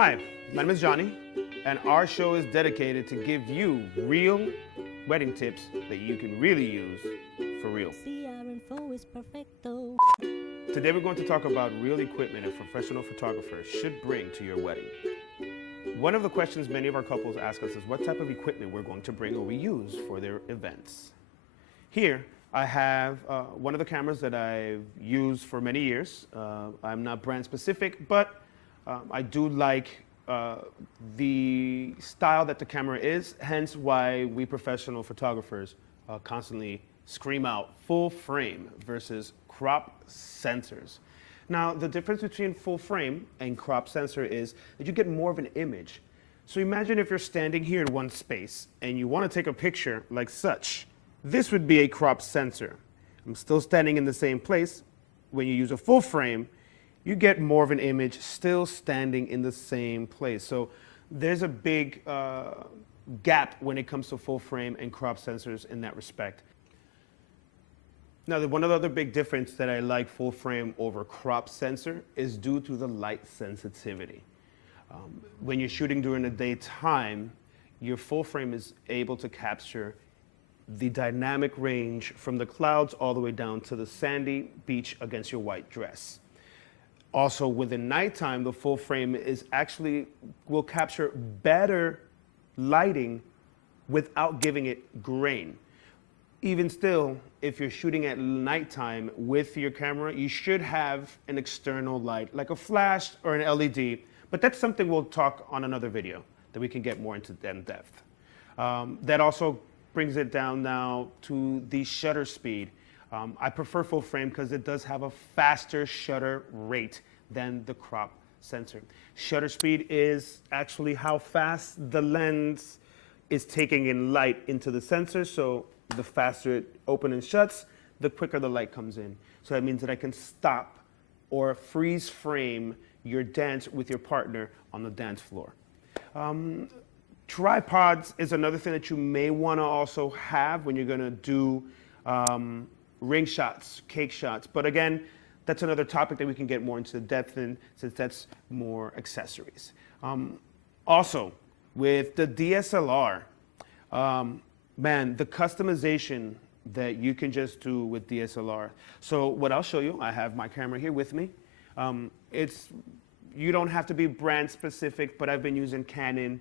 Hi, my name is Johnny, and our show is dedicated to give you real wedding tips that you can really use for real. Today we're going to talk about real equipment a professional photographer should bring to your wedding. One of the questions many of our couples ask us is what type of equipment we're going to bring or we use for their events. Here, I have one of the cameras that I've used for many years. I'm not brand specific, but I do like the style that the camera is, hence why we professional photographers constantly scream out full frame versus crop sensors. Now, the difference between full frame and crop sensor is that you get more of an image. So imagine if you're standing here in one space and you want to take a picture like such. This would be a crop sensor. I'm still standing in the same place. When you use a full frame, you get more of an image still standing in the same place. So there's a big gap when it comes to full frame and crop sensors in that respect. Now, one of the other big difference that I like full frame over crop sensor is due to the light sensitivity. When you're shooting during the daytime, your full frame is able to capture the dynamic range from the clouds all the way down to the sandy beach against your white dress. Also, within nighttime, the full frame will capture better lighting without giving it grain. Even still, if you're shooting at nighttime with your camera, you should have an external light, like a flash or an LED, but that's something we'll talk on another video that we can get more into in depth. That also brings it down now to the shutter speed. I prefer full frame because it does have a faster shutter rate than the crop sensor. Shutter speed is actually how fast the lens is taking in light into the sensor, so the faster it opens and shuts, the quicker the light comes in. So that means that I can stop or freeze frame your dance with your partner on the dance floor. Tripods is another thing that you may want to also have when you're going to do ring shots, cake shots. But again, that's another topic that we can get more into depth in, since that's more accessories. Also, with the DSLR, man, the customization that you can just do with DSLR. So what I'll show you, I have my camera here with me. You don't have to be brand specific, but I've been using Canon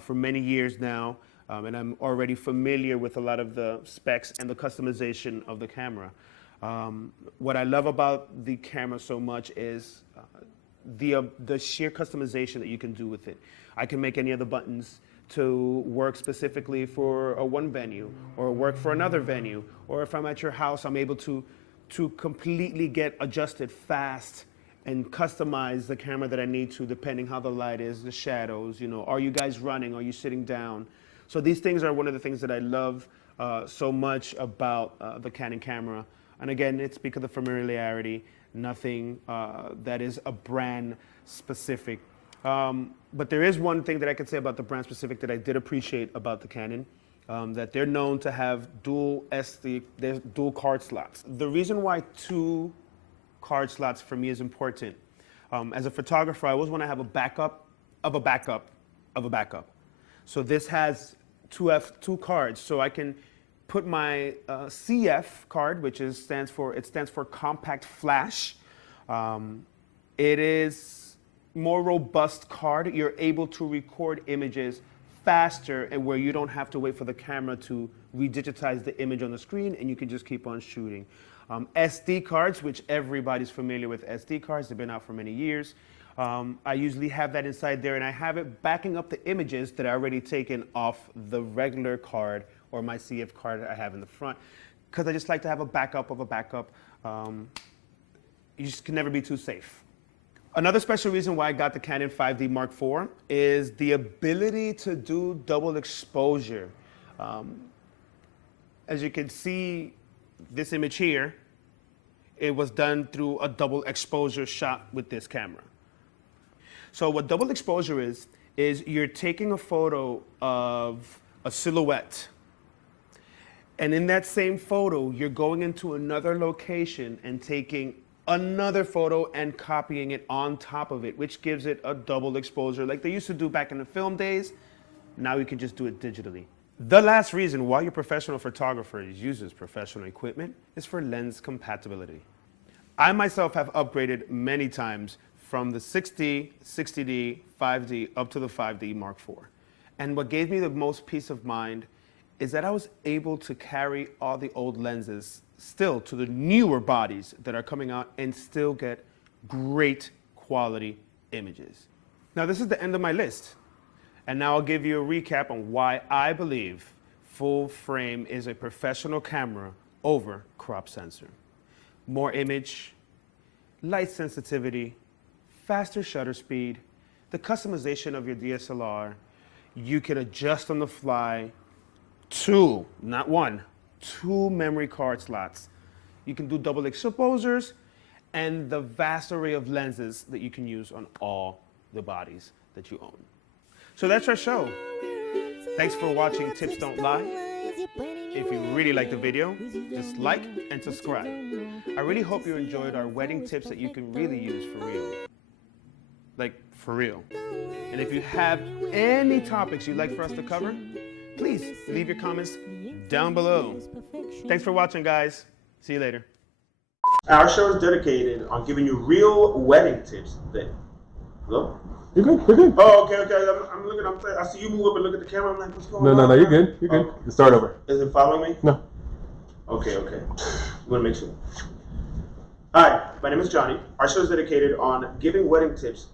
for many years now. And I'm already familiar with a lot of the specs and the customization of the camera. What I love about the camera so much is the sheer customization that you can do with it. I can make any of the buttons to work specifically for one venue or work for another venue. Or if I'm at your house, I'm able to completely get adjusted fast and customize the camera that I need to depending how the light is, the shadows, are you guys running, are you sitting down? So these things are one of the things that I love so much about the Canon camera. And again, it's because of familiarity, nothing that is a brand specific. But there is one thing that I can say about the brand specific that I did appreciate about the Canon, that they're known to have dual card slots. The reason why 2 card slots for me is important, as a photographer, I always want to have a backup of a backup of a backup. So this has 2 cards, so I can put my CF card, which stands for compact flash. It is more robust card. You're able to record images faster, and where you don't have to wait for the camera to redigitize the image on the screen, and you can just keep on shooting. SD cards, which everybody's familiar with SD cards, they've been out for many years. I usually have that inside there, and I have it backing up the images that I already taken off the regular card or my CF card that I have in the front, because I just like to have a backup of a backup. You just can never be too safe. Another special reason why I got the Canon 5D Mark IV is the ability to do double exposure. As you can see, this image here, it was done through a double exposure shot with this camera. So what double exposure is you're taking a photo of a silhouette, and in that same photo, you're going into another location and taking another photo and copying it on top of it, which gives it a double exposure like they used to do back in the film days. Now you can just do it digitally. The last reason why your professional photographer uses professional equipment is for lens compatibility. I myself have upgraded many times from the 6D, 60D, 5D up to the 5D Mark IV. And what gave me the most peace of mind is that I was able to carry all the old lenses still to the newer bodies that are coming out and still get great quality images. Now this is the end of my list. And now I'll give you a recap on why I believe full frame is a professional camera over crop sensor. More image, light sensitivity, faster shutter speed, the customization of your DSLR. You can adjust on the fly. 2, not 1, 2 memory card slots. You can do double exposures and the vast array of lenses that you can use on all the bodies that you own. So that's our show. Thanks for watching Tips Don't Lie. If you really like the video, just like and subscribe. I really hope you enjoyed our wedding tips that you can really use for real. Like, for real. And if you have any topics you'd like for us to cover, please leave your comments down below. Thanks for watching, guys. See you later. Our show is dedicated on giving you real wedding tips. Hello? You're good. You're good. Oh, okay. I'm looking. I see you move up and look at the camera. I'm like, what's going on? No. You're good. You're good. Okay. Start over. Is it following me? No. Okay. I'm gonna make sure. Hi, my name is Johnny. Our show is dedicated on giving wedding tips